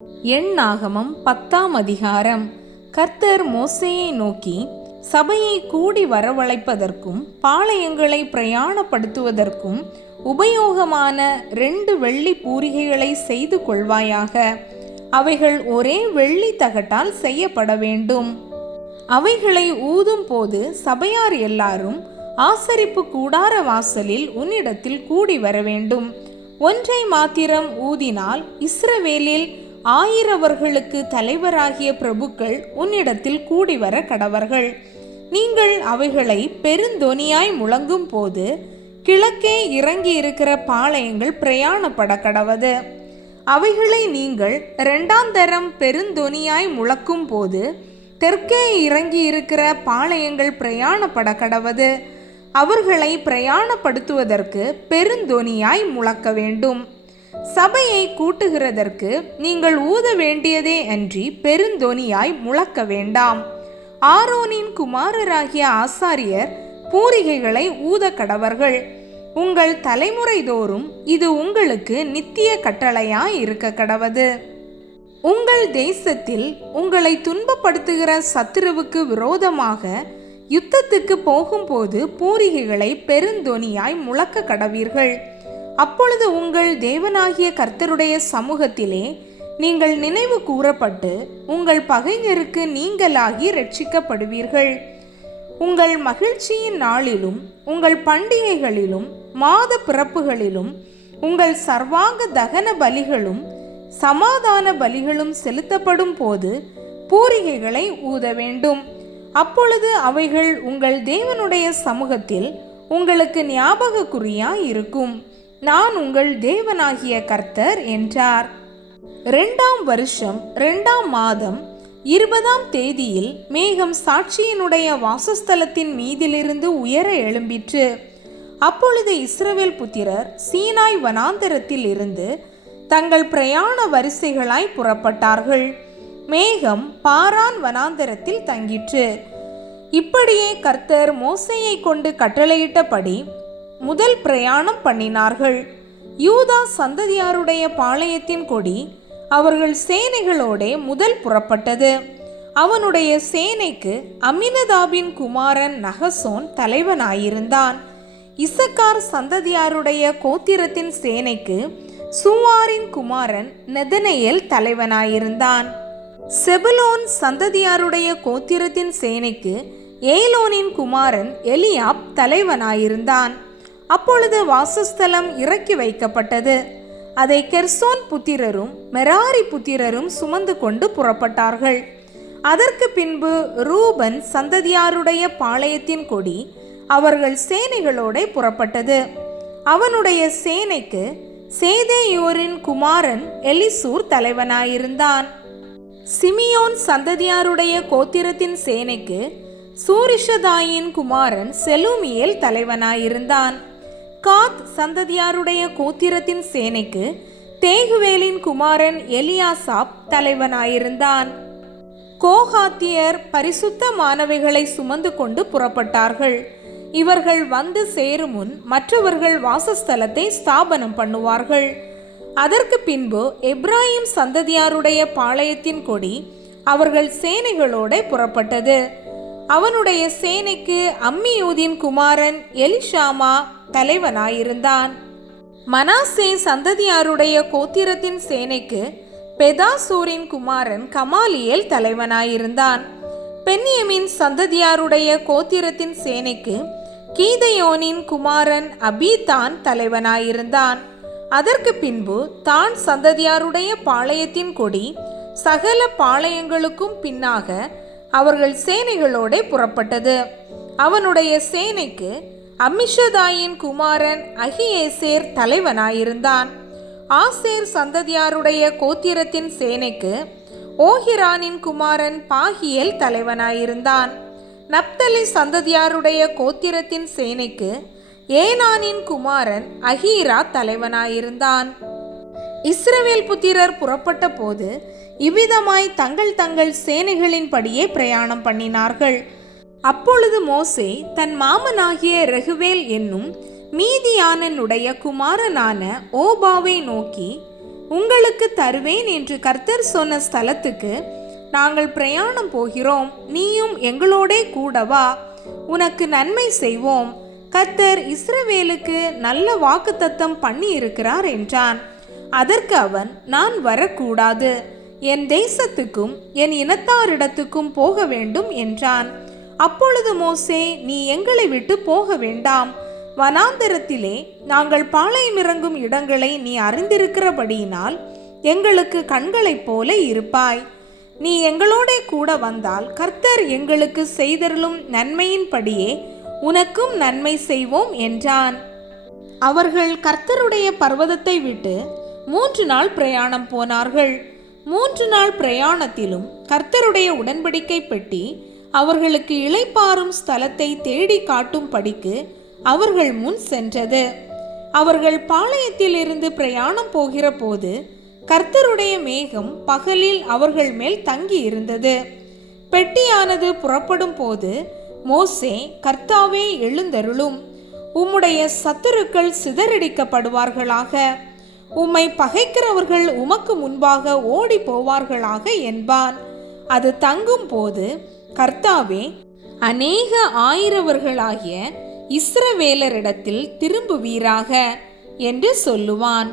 எண்ணாகமம் 10ஆம் அதிகாரம். கர்த்தர் மோசேயை நோக்கி, சபையை கூடி வரவழைப்பதற்கும் பாளையங்களை பிரயாணப்படுத்துவதற்கும் உபயோகமான 2 வெள்ளி பூரிகைகளை செய்து கொள்வாயாக. அவைகள் ஒரே வெள்ளி தகட்டால் செய்யப்பட வேண்டும். அவைகளை ஊதும் போது சபையார் எல்லாரும் ஆசரிப்பு கூடார வாசலில் உன்னிடத்தில் கூடி வர வேண்டும். ஒன்றை மாத்திரம் ஊதினால் இஸ்ரவேலில் 1000 தலைவராகிய பிரபுக்கள் உன்னிடத்தில் கூடி வர கடவர்கள். நீங்கள் அவைகளை பெருந்தொனியாய் முழங்கும் போது கிழக்கே இறங்கி இருக்கிற பாளையங்கள் பிரயாணப்பட கடவது. அவைகளை நீங்கள் 2ஆம் தரம் பெருந்தொனியாய் முழக்கும் போது தெற்கே இறங்கி இருக்கிற பாளையங்கள் பிரயாணப்பட கடவது. அவர்களை பிரயாணப்படுத்துவதற்கு பெருந்தொனியாய் முழக்க வேண்டும். சபையை கூட்டுகிறதற்கு நீங்கள் ஊத வேண்டியதே அன்றி பெருந்தொனியாய் முழக்க வேண்டாம். ஆரோனின் குமாரராகிய ஆசாரியர் பூரிகைகளை ஊத கடவர்கள். உங்கள் தலைமுறை தோறும் இது உங்களுக்கு நித்திய கட்டளையாய் இருக்க கடவது. உங்கள் தேசத்தில் உங்களை துன்பப்படுத்துகிற சத்துருவுக்கு விரோதமாக யுத்தத்துக்கு போகும்போது பூரிகைகளை பெருந்தொனியாய் முழக்க கடவீர்கள். அப்பொழுது உங்கள் தேவனாகிய கர்த்தருடைய சமூகத்திலே நீங்கள் நினைவு கூறப்பட்டு உங்கள் பகைஞருக்கு நீங்களாகி இரட்சிக்கப்படுவீர்கள். உங்கள் மகிழ்ச்சியின் நாளிலும் உங்கள் பண்டிகைகளிலும் மாத பிறப்புகளிலும் உங்கள் சர்வாங்க தகன பலிகளும் சமாதான பலிகளும் செலுத்தப்படும் போது பூரிகைகளை ஊத வேண்டும். அப்பொழுது அவைகள் உங்கள் தேவனுடைய சமூகத்தில் உங்களுக்கு ஞாபக குறியாய் இருக்கும். நான் உங்கள் தேவனாகிய கர்த்தர் என்றார். 2ஆம் வருஷம் 2ஆம் மாதம் 20ஆம் தேதியில் மேகம் சாட்சியினுடைய வாசஸ்தலத்தின் மீதிலிருந்து உயர எழும்பிற்று. அப்பொழுது இஸ்ரவேல் புத்திரர் சீனாய் வனாந்தரத்தில் இருந்து தங்கள் பிரயாண வரிசைகளாய் புறப்பட்டார்கள். மேகம் பாரான் வனாந்தரத்தில் தங்கிற்று. இப்படியே கர்த்தர் மோசேயை கொண்டு கட்டளையிட்டபடி முதல் பிரயாணம் பண்ணினார்கள். யூதா சந்ததியாருடைய பாளையத்தின் கொடி அவர்கள் சேனைகளோடே முதல் புறப்பட்டது. அவனுடைய சேனைக்கு அம்மினதாபின் குமாரன் நகசோன் தலைவனாயிருந்தான். இசக்கார் சந்ததியாருடைய கோத்திரத்தின் சேனைக்கு சூவாரின் குமாரன் நெதனெயேல் தலைவனாயிருந்தான். செபுலோன் சந்ததியாருடைய கோத்திரத்தின் சேனைக்கு ஏலோனின் குமாரன் எலியாப் தலைவனாயிருந்தான். அப்பொழுது வாசஸ்தலம் இறக்கி வைக்கப்பட்டது. அதை கெர்சோன் புத்திரரும் மெராரி புத்திரரும் சுமந்து கொண்டு புறப்பட்டார்கள். அதற்கு பின்பு ரூபன் சந்ததியாருடைய பாளையத்தின் கொடி அவர்கள் சேனைகளோட புறப்பட்டது. அவனுடைய சேனைக்கு சேதேயோரின் குமாரன் எலிசூர் தலைவனாயிருந்தான். சிமியோன் சந்ததியாருடைய கோத்திரத்தின் சேனைக்கு சூரிஷதாயின் குமாரன் செலூமியேல் தலைவனாயிருந்தான். காத் சந்ததியாருடைய கோத்திரத்தின் சேனைக்கு தேகுவேலின் குமாரன் எலியாசாப் தலைவனாயிருந்தான். கோகாத்தியர் பரிசுத்தமானவைகளை சுமந்து கொண்டு புறப்பட்டார்கள். இவர்கள் வந்து சேரும் முன் மற்றவர்கள் வாசஸ்தலத்தை ஸ்தாபனம் பண்ணுவார்கள். அதற்கு பின்பு எப்ராயிம் சந்ததியாருடைய பாளையத்தின் கொடி அவர்கள் சேனைகளோட புறப்பட்டது. அவனுடைய சேனைக்கு அம்மியூதின் குமாரன் எலிஷாமா தலைவனாயிருந்தான். மனாசே சந்ததியாருடைய கோத்திரத்தின் சேனைக்கு பெதாசூரின் குமாரன் கமாலியேல் தலைவனாயிருந்தான். பென்யமின் சந்ததியாருடைய கோத்திரத்தின் சேனைக்கு கீதையோனின் குமாரன் அபீதான் தலைவனாயிருந்தான். அதற்கு பின்பு தான் சந்ததியாருடைய பாளையத்தின் கொடி சகல பாளையங்களுக்கும் பின்னாக அவர்கள் சேனைகளோட புறப்பட்டது. அவனுடைய சேனைக்கு அம்மிஷதாயின் குமாரன் அகியேசேர் தலைவனாயிருந்தான். ஆசேர் சந்ததியாருடைய கோத்திரத்தின் சேனைக்கு ஓஹிரானின் குமாரன் பாகியேல் தலைவனாயிருந்தான். நப்தலி சந்ததியாருடைய கோத்திரத்தின் சேனைக்கு ஏனானின் குமாரன் அகீரா தலைவனாயிருந்தான். இஸ்ரவேல் புத்திரர் புறப்பட்ட போது இவ்விதமாய் தங்கள் தங்கள் சேனைகளின்படியே பிரயாணம் பண்ணினார்கள். அப்பொழுது மோசே தன் மாமனாகிய ரெகுவேல் என்னும் மீதியானனுடைய குமாரனான ஓபாவை நோக்கி, உங்களுக்கு தருவேன் என்று கர்த்தர் சொன்ன ஸ்தலத்துக்கு நாங்கள் பிரயாணம் போகிறோம், நீயும் எங்களோடே கூட வா, உனக்கு நன்மை செய்வோம். கர்த்தர் இஸ்ரவேலுக்கு நல்ல வாக்குத்தத்தம் பண்ணி இருக்கிறார் என்றான். அதற்கு அவன், நான் வரக்கூடாது, என் தேசத்துக்கும் என் இனத்தாரிடத்துக்கும் போக வேண்டும் என்றான். அப்பொழுது மோசே, நீ எங்களை விட்டு போக வேண்டாம், வனாந்தரத்திலே நாங்கள் பாளையமிறங்கும் இடங்களை நீ அறிந்திருக்கிறபடியினால் எங்களுக்கு கண்களைப் போல இருப்பாய். நீ எங்களோட கூட வந்தால் கர்த்தர் எங்களுக்கு செய்தருளும் நன்மையின்படியே உனக்கும் நன்மை செய்வோம் என்றான். அவர்கள் கர்த்தருடைய பர்வதத்தை விட்டு 3 நாள் பிரயாணம் போனார்கள். 3 நாள் பிரயாணத்திலும் கர்த்தருடைய உடன்படிக்கை பெட்டி அவர்களுக்கு இளைப்பாறும் ஸ்தலத்தை தேடி காட்டும் படிக்கு அவர்கள் முன் சென்றது. அவர்கள் பாளையத்திலிருந்து பிரயாணம் போகிற போது கர்த்தருடைய மேகம் பகலில் அவர்கள் மேல் தங்கி இருந்தது. பெட்டியானது புறப்படும் போது மோசே, கர்த்தாவே எழுந்தருளும், உம்முடைய சத்துருக்கள் சிதறடிக்கப்படுவார்களாக, உம்மை பகைக்கிறவர்கள் உமக்கு முன்பாக ஓடி போவார்களாக என்பான். அது தங்கும் போது, கர்த்தாவே, அநேக ஆயிரவர்களாகிய இஸ்ரவேலரிடத்தில் திரும்புவீராக என்று சொல்லுவான்.